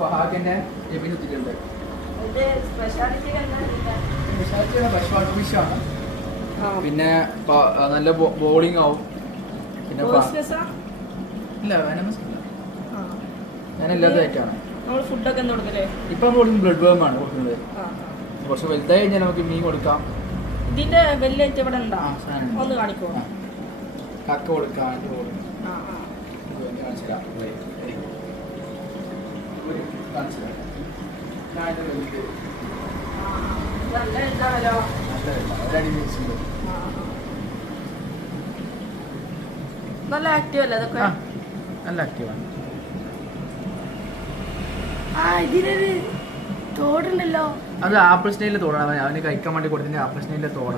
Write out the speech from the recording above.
ഫഹാദിന്റെ ഫിഷാണ്. പിന്നെ നല്ല ബോളിംഗ് ആവും. പിന്നെ ഇല്ല വെനമസ് ഇല്ല, ഞാൻ എല്ലാതായിട്ടാണ് ഫുഡൊക്കെ കൊടുക്കല്ലേ. ഇപ്പൊ നമ്മൾ ബ്ലഡ് വേം ആണ് കൊടുക്കുന്നത്. കുറച്ച് വലുതായി കഴിഞ്ഞാൽ നമുക്ക് മീൻ കൊടുക്കാം. ഇതിന്റെ വലിയ ഇവിടെ ഉണ്ടോ? ഒന്ന് കാണിക്കോ. കക്ക കൊടുക്കാം. നല്ല ആക്റ്റീവ് അല്ലേ അതൊക്കെ? നല്ല ആക്റ്റീവാണ്. ഇതിനൊരു തോടുണ്ടല്ലോ. അത് ആപ്പിൾ സ്നൈലിൽ തോടാണ്. അവന് കഴിക്കാൻ വേണ്ടി കൊടുത്തിന്റെ ആപ്പിൾ സ്നൈലിലെ തോടാണ്.